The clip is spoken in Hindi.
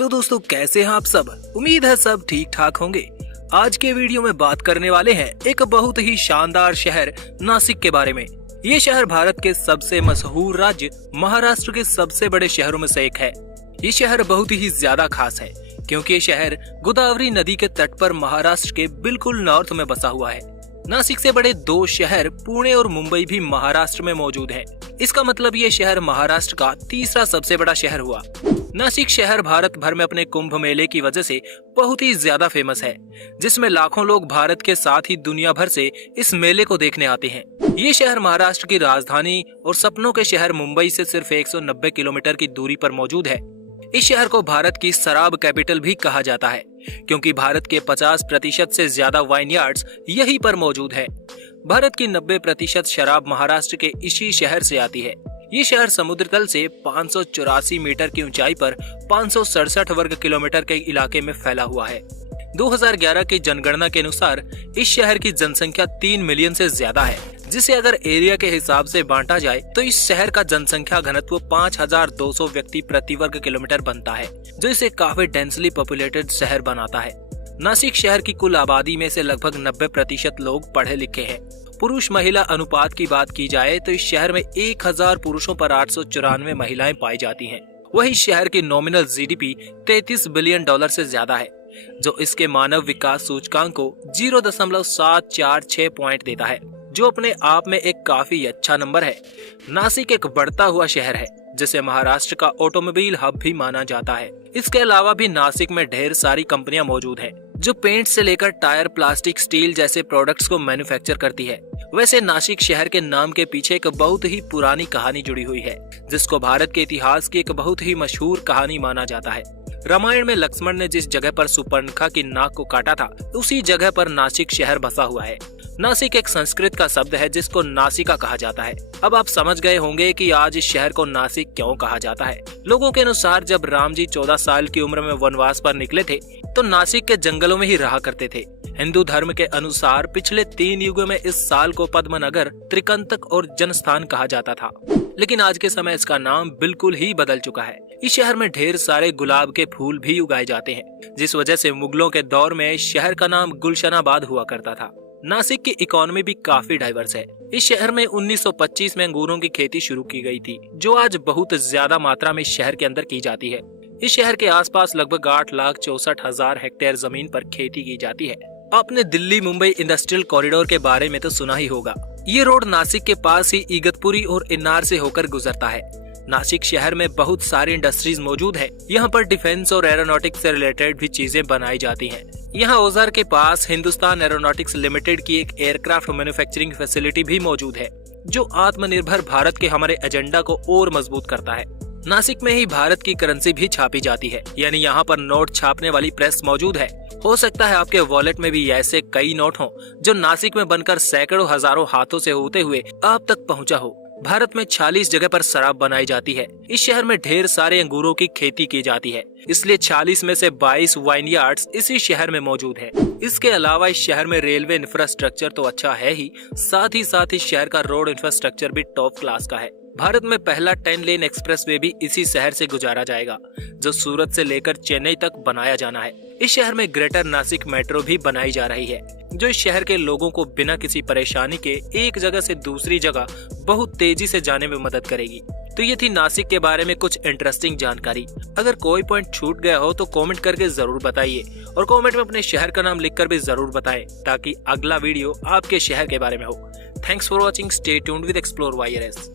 हेलो दोस्तों, कैसे हैं आप सब। उम्मीद है सब ठीक ठाक होंगे। आज के वीडियो में बात करने वाले हैं एक बहुत ही शानदार शहर नासिक के बारे में। ये शहर भारत के सबसे मशहूर राज्य महाराष्ट्र के सबसे बड़े शहरों में से एक है। ये शहर बहुत ही ज्यादा खास है क्योंकि ये शहर गोदावरी नदी के तट पर महाराष्ट्र के बिल्कुल नॉर्थ में बसा हुआ है। नासिक से बड़े दो शहर पुणे और मुंबई भी महाराष्ट्र में मौजूद हैं। इसका मतलब ये शहर महाराष्ट्र का तीसरा सबसे बड़ा शहर हुआ। नासिक शहर भारत भर में अपने कुंभ मेले की वजह से बहुत ही ज्यादा फेमस है, जिसमें लाखों लोग भारत के साथ ही दुनिया भर से इस मेले को देखने आते हैं। ये शहर महाराष्ट्र की राजधानी और सपनों के शहर मुंबई से सिर्फ 190 किलोमीटर की दूरी पर मौजूद है। इस शहर को भारत की शराब कैपिटल भी कहा जाता है क्योंकि भारत के 50% से ज्यादा वाइन यार्ड्स यहीं पर मौजूद है। भारत की 90% शराब महाराष्ट्र के इसी शहर से आती है। ये शहर समुद्र तल से 584 मीटर की ऊंचाई पर 567 वर्ग किलोमीटर के इलाके में फैला हुआ है। 2011 की जनगणना के अनुसार इस शहर की जनसंख्या 3 मिलियन से ज्यादा है, जिसे अगर एरिया के हिसाब से बांटा जाए तो इस शहर का जनसंख्या घनत्व 5200 व्यक्ति प्रति वर्ग किलोमीटर बनता है, जो इसे काफी डेंसली पॉपुलेटेड शहर बनाता है। नासिक शहर की कुल आबादी में से लगभग 90% लोग पढ़े लिखे हैं। पुरुष महिला अनुपात की बात की जाए तो इस शहर में 1000 पुरुषों पर 894 महिलाएं पाई जाती हैं। वही शहर की नॉमिनल जीडीपी $33 बिलियन से ज्यादा है, जो इसके मानव विकास सूचकांक को 0.746 पॉइंट देता है, जो अपने आप में एक काफी अच्छा नंबर है। नासिक एक बढ़ता हुआ शहर है जिसे महाराष्ट्र का ऑटोमोबाइल हब भी माना जाता है। इसके अलावा भी नासिक में ढेर सारी कंपनियां मौजूद हैं, जो पेंट से लेकर टायर, प्लास्टिक, स्टील जैसे प्रोडक्ट्स को मैन्युफैक्चर करती है। वैसे नासिक शहर के नाम के पीछे एक बहुत ही पुरानी कहानी जुड़ी हुई है, जिसको भारत के इतिहास की एक बहुत ही मशहूर कहानी माना जाता है। रामायण में लक्ष्मण ने जिस जगह पर सुपर्णखा की नाक को काटा था, उसी जगह पर नासिक शहर बसा हुआ है। नासिक एक संस्कृत का शब्द है जिसको नासिका कहा जाता है। अब आप समझ गए होंगे कि आज इस शहर को नासिक क्यों कहा जाता है। लोगों के अनुसार जब राम जी 14 साल की उम्र में वनवास पर निकले थे तो नासिक के जंगलों में ही रहा करते थे। हिंदू धर्म के अनुसार पिछले 3 युगों में इस साल को पद्मनगर, त्रिकंतक और जनस्थान कहा जाता था, लेकिन आज के समय इसका नाम बिल्कुल ही बदल चुका है। इस शहर में ढेर सारे गुलाब के फूल भी उगाए जाते हैं, जिस वजह से मुगलों के दौर में इस शहर का नाम गुलशनाबाद हुआ करता था। नासिक की इकोनॉमी भी काफी डाइवर्स है। इस शहर में 1925 में अंगूरों की खेती शुरू की गई थी, जो आज बहुत ज्यादा मात्रा में इस शहर के अंदर की जाती है। इस शहर के आसपास लगभग 8,64,000 हेक्टेयर जमीन पर खेती की जाती है। आपने दिल्ली मुंबई इंडस्ट्रियल कॉरिडोर के बारे में तो सुना ही होगा। ये रोड नासिक के पास ही इगतपुरी और इन्नार से होकर गुजरता है। नासिक शहर में बहुत सारी इंडस्ट्रीज मौजूद है। यहाँ पर डिफेंस और एरोनॉटिक्स से रिलेटेड भी चीजें बनाई जाती हैं। यहाँ ओजार के पास हिंदुस्तान एरोनॉटिक्स लिमिटेड की एक एयरक्राफ्ट मैन्युफैक्चरिंग फैसिलिटी भी मौजूद है, जो आत्मनिर्भर भारत के हमारे एजेंडा को और मजबूत करता है। नासिक में ही भारत की करेंसी भी छापी जाती है, यानी यहाँ पर नोट छापने वाली प्रेस मौजूद है। हो सकता है आपके वॉलेट में भी ऐसे कई नोट हों जो नासिक में बनकर सैकड़ों हजारों हाथों से होते हुए आप तक पहुँचा हो। भारत में 46 जगह पर शराब बनाई जाती है। इस शहर में ढेर सारे अंगूरों की खेती की जाती है, इसलिए 40 में से 22 वाइन यार्ड्स इसी शहर में मौजूद है। इसके अलावा इस शहर में रेलवे इंफ्रास्ट्रक्चर तो अच्छा है ही, साथ इस शहर का रोड इंफ्रास्ट्रक्चर भी टॉप क्लास का है। भारत में पहला 10 लेन एक्सप्रेसवे भी इसी शहर से गुजारा जाएगा, जो सूरत से लेकर चेन्नई तक बनाया जाना है। इस शहर में ग्रेटर नासिक मेट्रो भी बनाई जा रही है, जो इस शहर के लोगों को बिना किसी परेशानी के एक जगह से दूसरी जगह बहुत तेजी से जाने में मदद करेगी। तो ये थी नासिक के बारे में कुछ इंटरेस्टिंग जानकारी। अगर कोई पॉइंट छूट गया हो तो कमेंट करके जरूर बताइए, और कमेंट में अपने शहर का नाम लिखकर भी जरूर बताएं, ताकि अगला वीडियो आपके शहर के बारे में हो। Thanks for watching. Stay tuned with explore YRS.